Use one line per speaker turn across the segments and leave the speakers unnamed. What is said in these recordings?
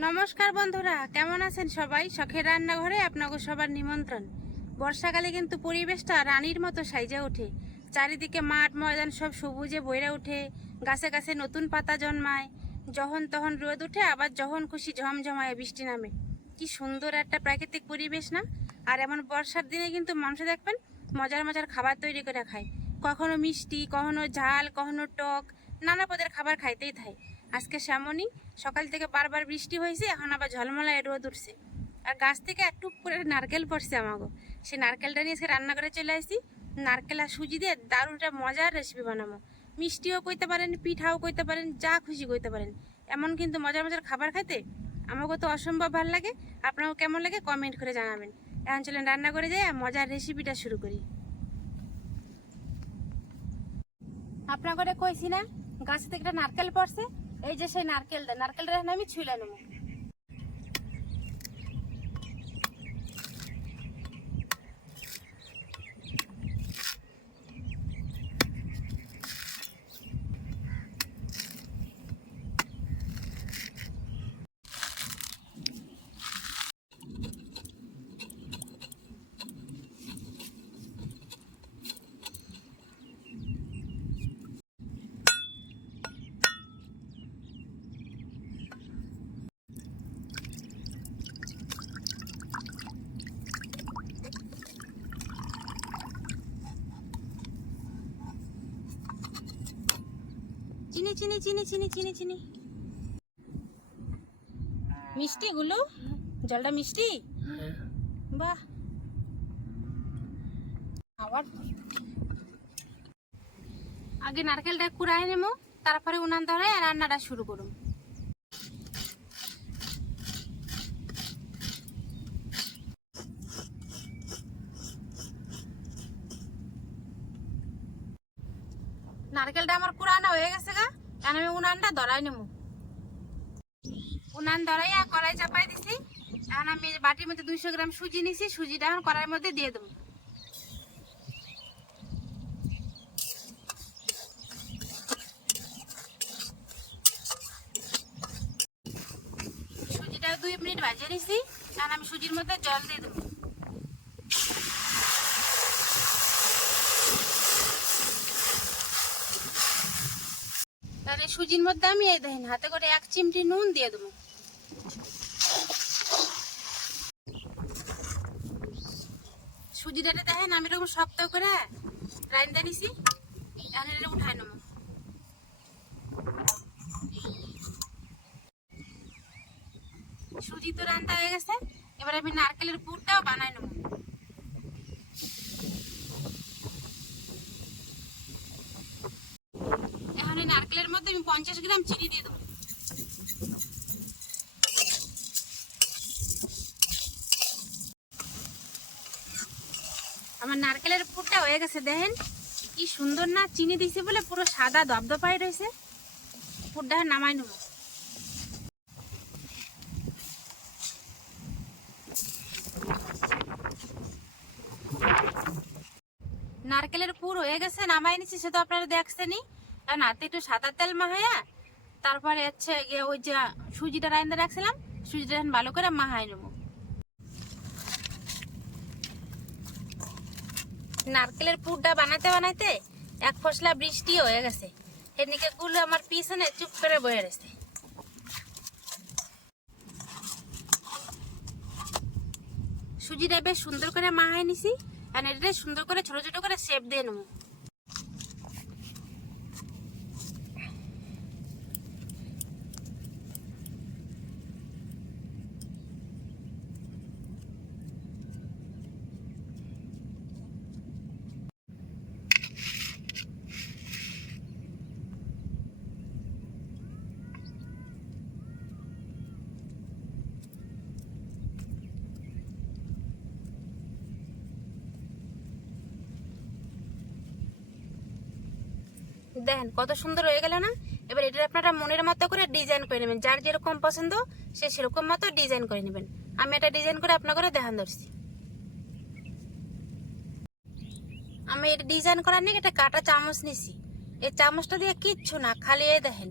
নমস্কার বন্ধুরা, কেমন আছেন সবাই? শখের রান্নাঘরে আপনাকে সবার নিমন্ত্রণ। বর্ষাকালে কিন্তু পরিবেশটা রানীর মতো সাইজে ওঠে। চারিদিকে মাঠ, ময়দান সব সবুজে বইরে ওঠে। গাছে গাছে নতুন পাতা জন্মায়। যখন তখন রোদ উঠে, আবার যখন খুশি ঝমঝমায় বৃষ্টি নামে। কি সুন্দর একটা প্রাকৃতিক পরিবেশ না? আর এমন বর্ষার দিনে কিন্তু মানুষ দেখবেন, মজার মজার খাবার তৈরি করে খায়। কখনো মিষ্টি, কখনো ঝাল, কখনো টক, নানা পদের খাবার খাইতেই থাকে। আজকে সেমনই সকাল থেকে বারবার বৃষ্টি হয়েছে, এখন আবার ঝলমলায় রোদ উঠছে। আর গাছ থেকে একটু করে নারকেল পড়ছে আমাকে সেই নারকেলটা নিয়ে আজকে রান্না করে চলে আসছি নারকেল আর সুজি দিয়ে দারুণ একটা মজার রেসিপি বানাবো। মিষ্টিও কইতে পারেন, পিঠাও কইতে পারেন, যা খুশি কইতে পারেন। এমন কিন্তু মজার মজার খাবার খাইতে আমাকে তো অসম্ভব ভালো লাগে। আপনাকে কেমন লাগে কমেন্ট করে জানাবেন। এখন চলেন রান্না করে যাই আর মজার রেসিপিটা শুরু করি। আপনার করে কইছি না, গাছ থেকে একটা নারকেল পড়ছে এই যে সেই নারকেলটা নারকেলটা এখন আমি ছুলে নেব চিনি চিনি চিনি চিনি চিনি। মিষ্টি গুলো? জলটা মিষ্টি? বাহ। আবার। আগে নারকেলটা কুড়াই নেব, তারপরে উনান আর রান্নাটা শুরু করুন। নারকেলটা আমার কুড়ানো হয়ে গেছে গা। এখন আমি উনানটা ধরাই নেব উনান ধরাই আর কড়াই চাপাই দিছি। এখন আমি বাটির মধ্যে দুইশো গ্রাম সুজি নিছি, সুজিটা এখন কড়াইয়ের মধ্যে দিয়ে দেবো। সুজিটা দুই মিনিট ভাজিয়ে নিছি। এখন আমি সুজির মধ্যে জল দিয়ে দেবো। সুজির মধ্যে আমি এই দেখেন, হাতে করে এক চিমটি নুন দিয়ে দেবো। সুজিটাতে দেখেন, আমি এরকম শক্ত করে রাইন্দা নিছি, এখন এটা উঠাই নেব। সুজি তো রান্না হয়ে গেছে, এবার আমি নারকেলের পুরটাও বানাই নেব। নারকেলের মধ্যে আমি পঞ্চাশ গ্রাম চিনি দিয়ে দেবো। আমার নারকেলের পুরটা হয়ে গেছে, দেখেন কি সুন্দর না চিনি দিছি বলে পুরো সাদা দপদপাই রয়েছে। পুরটা নামাই নেব। নারকেলের পুর হয়ে গেছে, নামাই নিছি, সে তো আপনারা দেখছেনই। কারণ হাতে একটু সাদা তেল মাহাইয়া তারপরে হচ্ছে গিয়ে ওই যে সুজিটা রাইন্দা রাখছিলাম, সুজিটা এখন ভালো করে মাহাই নেব। নারকেলের পুরটা বানাতে বানাইতে এক ফসলা বৃষ্টি হয়ে গেছে। এদিকে গুলো আমার পিছনে চুপ করে বয়ে রয়েছে। সুজিটা বেশ সুন্দর করে মাহাই নিছি, আর এটা সুন্দর করে ছোট ছোট করে শেপ দিয়ে নেব। দেখেন, কত সুন্দর হয়ে গেল না? এবার এটা আপনারা মনের মতো করে ডিজাইন করে নেবেন। যার যেরকম পছন্দ, সে সেরকম মতো ডিজাইন করে নেবেন। আমি এটা ডিজাইন করে আপনাকে দেখান ধরছি। আমি এটা ডিজাইন করার নিয়ে একটা কাটা চামচ নিছি। এই চামচটা দিয়ে কিচ্ছু না, খালি এ দেখেন,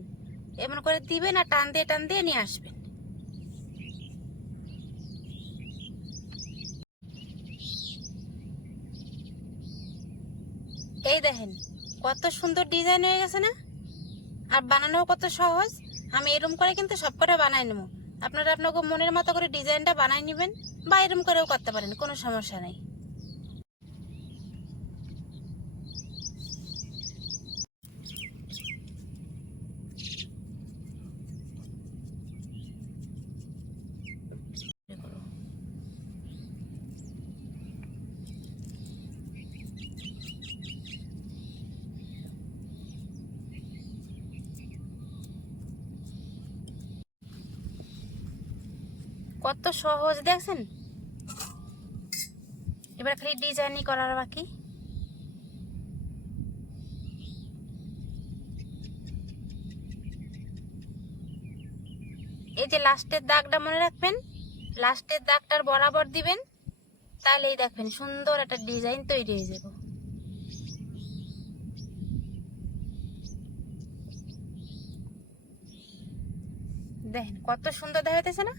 এমন করে দিবেন আর টান দিয়ে টান দিয়ে নিয়ে আসবেন। এই দেখেন কত সুন্দর ডিজাইন হয়ে গেছে না? আর বানানো কত সহজ। আমি এরম করে কিন্তু সব করে বানাই নেব। আপনারা আপনাকে মনের মতো করে ডিজাইনটা বানাই নেবেন বা এরম করেও করতে পারেন, কোনো সমস্যা নেই। কত সহজ, দেখছেন? এবার খালি ডিজাইনই করার বাকি। এই যে লাস্টের দাগটা মনে রাখবেন? লাস্টের দাগটার বরাবর দিবেন তাহলেই দেখবেন সুন্দর একটা ডিজাইন তৈরি হয়ে যাবে। দেখেন কত সুন্দর দেখা যাইতেছে না?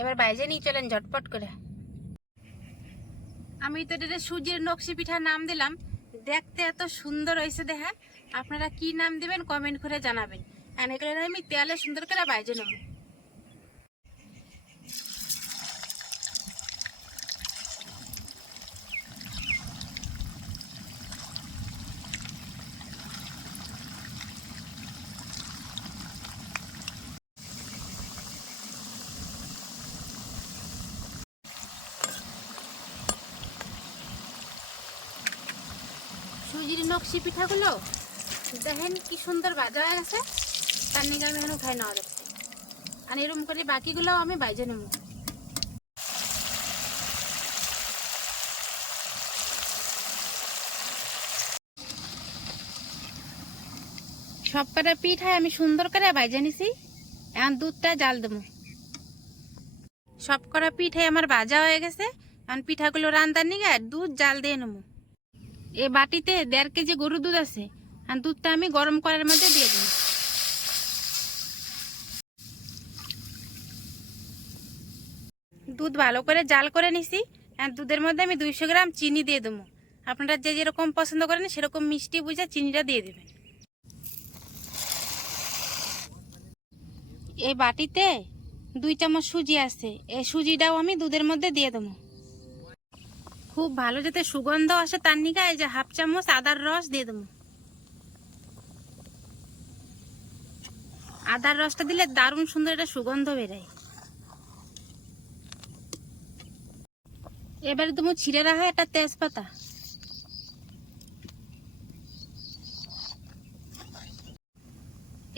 এবার বাইরে নিয়ে চলেন, ঝটপট করে। আমি তো এটা সুজির নকশি পিঠা নাম দিলাম, দেখতে এত সুন্দর হয়েছে দেখা। আপনারা কি নাম দিবেন কমেন্ট করে জানাবেন। আর আমি তেলে সুন্দর করে বাইরে নেব। সুজির নকশি পিঠাগুলো, দেখেন কি সুন্দর ভাজা হয়ে গেছে। তার নিয়ে আমি এখন খাই নেওয়া যাচ্ছে আর এরকম করে বাকিগুলো আমি বাইজে নেব। সব কটা পিঠায় আমি সুন্দর করে বাইজে নিছি। এখন দুধটা জাল দেবো। সব কটা পিঠাই আমার ভাজা হয়ে গেছে। এখন পিঠাগুলো রান্দার নিগে দুধ জাল দিয়ে নেব। এই বাটিতে দেড় কেজি গরুর দুধ আছে। আর দুধটা আমি গরম করার মধ্যে দিয়ে দিই। দুধ ভালো করে জাল করে নিছি। আর দুধের মধ্যে আমি দুইশো গ্রাম চিনি দিয়ে দেবো। আপনারা যে যেরকম পছন্দ করেন সেরকম মিষ্টি বুঝে চিনিটা দিয়ে দেবেন। এই বাটিতে দুই চামচ সুজি আছে। এই সুজিটাও আমি দুধের মধ্যে দিয়ে দেবো। খুব ভালো যাতে সুগন্ধ আসে, তার নিকা এই যে হাফ চামচ আদার রস দিয়ে দেবো। আদার রসটা দিলে দারুণ সুন্দর একটা সুগন্ধ বেরোয়। এবারে তুমি ছিঁড়ে রাখা একটা তেজপাতা।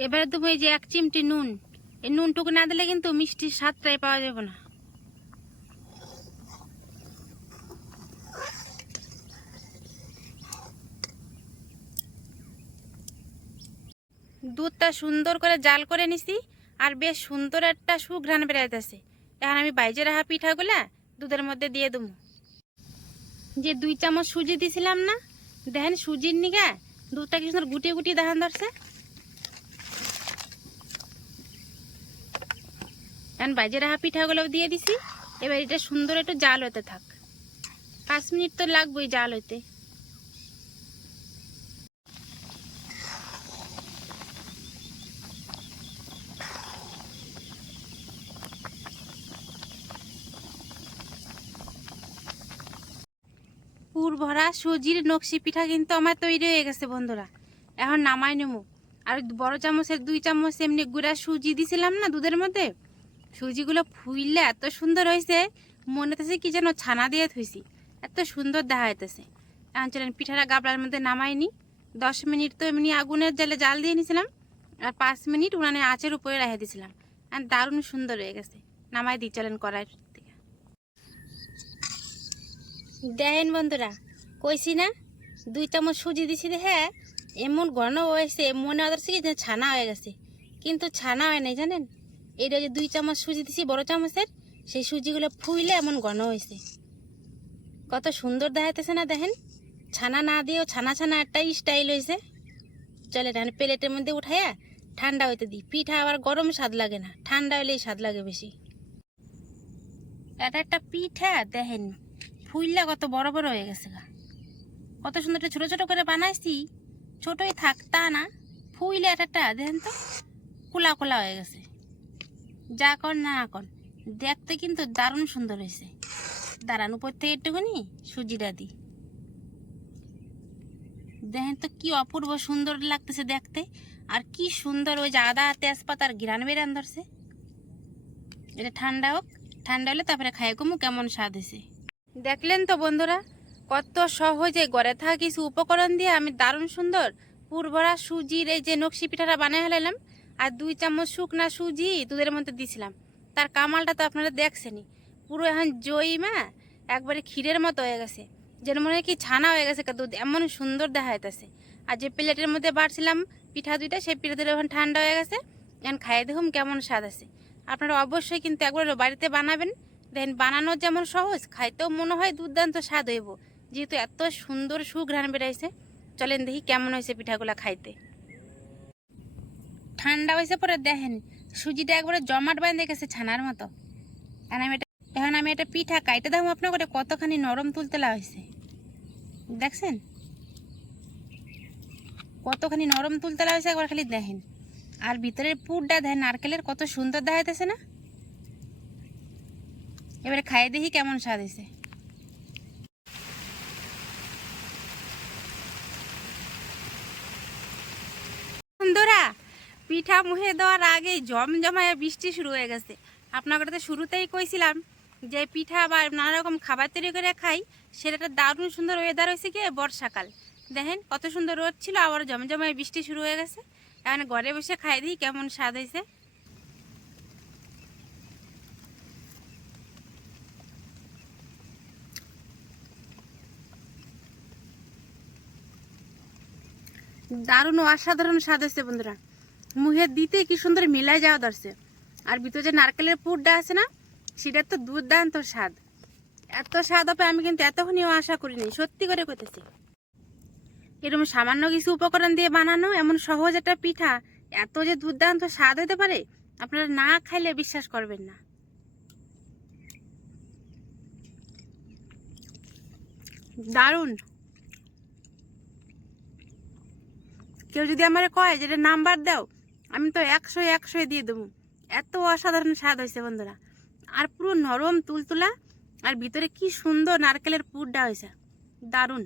এবারে তুমি এই যে এক চিমটি নুন। এই নুনটুকু না দিলে কিন্তু মিষ্টির স্বাদটাই পাওয়া যাবে না দুধটা সুন্দর করে জাল করে নিছি, আর বেশ সুন্দর একটা সুঘ্রাণ বেড়াইতেছে। এখন আমি বাইজে রাখা পিঠাগুলা দুধের মধ্যে দিয়ে দেবো। যে দুই চামচ সুজি দিছিলাম না, দেখেন সুজির নিগা দুধটা কি সুন্দর গুটিয়ে গুটিয়ে দেখান ধরছে। এখন বাইজে রাখা পিঠাগুলো দিয়ে দিছি, এবার এটা সুন্দর একটু জাল হতে থাক। পাঁচ মিনিট তো লাগবেই জাল হইতে। ভরা সুজির নকশি পিঠা কিন্তু আমার তৈরি হয়ে গেছে বন্ধুরা। এখন নামাই নেব। আর বড় চামচের দুই চামচ এমনি গুঁড়া সুজি দিছিলাম না দুধের মধ্যে। সুজিগুলো ফুইলে এত সুন্দর হয়েছে, মনে হতেছে কি যেন ছানা দিয়ে থইছি। এত সুন্দর দেখা যাইতেছে এখন চলেন পিঠাটা গাবলার মধ্যে নামাইনি দশ মিনিট তো এমনি আগুনের জালে জাল দিয়ে নিয়েছিলাম আর পাঁচ মিনিট উনানে আঁচের উপরে রেখে দিয়েছিলাম আর দারুণ সুন্দর হয়ে গেছে। নামাই দিই, চলেন কড়াইয়ের থেকে দেখেন বন্ধুরা কইছি না দুই চামচ সুজি দিছি হ্যাঁ এমন ঘন হয়েছে, মনে হচ্ছে কি ছানা হয়ে গেছে। কিন্তু ছানা হয় নাই জানেন? এইটা যে দুই চামচ সুজি দিছি, বড় চামচের, সেই সুজিগুলো ফুইলে এমন ঘন হয়েছে। কত সুন্দর দেখাইতেছে না দেখেন? ছানা না দিয়েও ছানা ছানা একটা স্টাইল হয়েছে। চলে ডান প্লেটের মধ্যে উঠাইয়া ঠান্ডা হইতে দিই। পিঠা আবার গরম স্বাদ লাগে না, ঠান্ডা হলেই স্বাদ লাগে বেশি। এটা একটা পিঠা, দেখেন, ফুইলা কত বড় বড় হয়ে গেছে গা। কত সুন্দর ছোট ছোট করে বানাইছি। ছোটই থাক, তা না। ফুইলে একটা, দেখেন তো, কোলা কোলা হয়ে গেছে। যা কর, না কর। দেখতে কিন্তু দারুণ সুন্দর হয়েছে। দাঁড়ান, উপর থেকে একটুখানি সুজিটা দিই। দেখেন তো, কি অপূর্ব সুন্দর লাগতেছে দেখতে। আর কি সুন্দর ওই যে আদা তেজপাতার ঘিরান বেরান ধরছে। এটা ঠান্ডা হোক, ঠান্ডা হলে তারপরে খাই কমু, কেমন স্বাদ হয়েছে। দেখলেন তো বন্ধুরা কত সহজে ঘরে থাকা কিছু উপকরণ দিয়ে আমি দারুণ সুন্দর পুরভরা সুজির এই যে নকশি পিঠাটা বানিয়ে ফেলালাম আর দুই চামচ শুকনা সুজি দুধের মধ্যে দিছিলাম। তার কামালটা তো আপনারা দেখছেনই। পুরো এখন জয়ী মা, একবারে ক্ষীরের মতো হয়ে গেছে। যেন মনে হয় কি ছানা হয়ে গেছে দুধ, এমন সুন্দর দেখা যাইতেছে। আর যে প্লেটের মধ্যে বাড়ছিলাম পিঠা দুইটা, সেই পিঠা দুটো এখন ঠান্ডা হয়ে গেছে। এখন খাইয়ে দেখুন কেমন স্বাদ আছে। আপনারা অবশ্যই কিন্তু একবার বাড়িতে বানাবেন। দেখেন বানানো যেমন সহজ, খাইতেও মনে হয় দুর্দান্ত স্বাদ হইব। যেহেতু এত সুন্দর সুঘ্রাণ বেড়াইছে, চলেন দেখি কেমন হয়েছে পিঠাগুলা খাইতে। ঠান্ডা হয়েছে পরে দেখেন, সুজিটা একবারে জমাট বাঁধে গেছে ছানার মতো। এখন আমি এটা এখন আমি এটা পিঠা কাইতে দাম আপনার করে কতখানি নরম তুলতেলা হয়েছে। দেখছেন? কতখানি নরম তুলতেলা হয়েছে, একবার খালি দেখেন। আর ভিতরের পুরটা দেখেন, নারকেলের কত সুন্দর দেখাইতেছে না? এবারে খাইয়ে দেখি কেমন স্বাদ হয়েছে বন্ধুরা পিঠা মুহে দেওয়ার আগেই জমজমায় বৃষ্টি শুরু হয়ে গেছে। আপনাকে তো শুরুতেই কইছিলাম যে পিঠা বা নানা রকম খাবার তৈরি করে খাই সেটা দারুণ সুন্দর ওয়েদার হয়েছে কি বর্ষাকাল। দেখেন কত সুন্দর রোদ ছিল, আবার জমজমায় বৃষ্টি শুরু হয়ে গেছে। এখন ঘরে বসে খাই দিই কেমন স্বাদ হয়েছে। দারুণ অসাধারণ স্বাদ হয়েছে বন্ধুরা। মুখে দিতে কি সুন্দর মিলাই যাওয়া ধরছে। আর ভিতরে যে নারকেলের পুরটা আছে না, সেটার তো দুর্দান্ত স্বাদ। এত স্বাদ হবে আমি কিন্তু এতক্ষণিও আশা করিনি, সত্যি করে কইতেছি। এরকম সামান্য কিছু উপকরণ দিয়ে বানানো এমন সহজ একটা পিঠা, এত যে দুর্দান্ত স্বাদ হতে পারে, আপনারা না খাইলে বিশ্বাস করবেন না। দারুণ। কেউ যদি আমার কয় যে এটা নাম্বার দাও আমি তো একশো একশো দিয়ে দেবো। এত অসাধারণ স্বাদ হয়েছে বন্ধুরা। আর পুরো নরম তুলতুলা, আর ভিতরে কি সুন্দর নারকেলের পুরটা হয়েছে। দারুণ।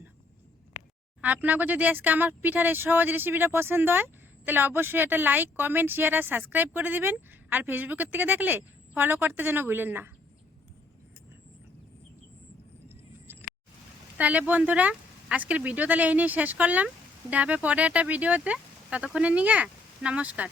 আপনাকে যদি আজকে আমার পিঠার এই সহজ রেসিপিটা পছন্দ হয়, তাহলে অবশ্যই একটা লাইক কমেন্ট শেয়ার আর সাবস্ক্রাইব করে দিবেন। আর ফেসবুকের থেকে দেখলে ফলো করতে যেন ভুলেন না। তাহলে বন্ধুরা, আজকের ভিডিও তাহলে এই নিয়ে শেষ করলাম। দেখা পরে একটা ভিডিওতে ততক্ষণে নিয়ে নমস্কার।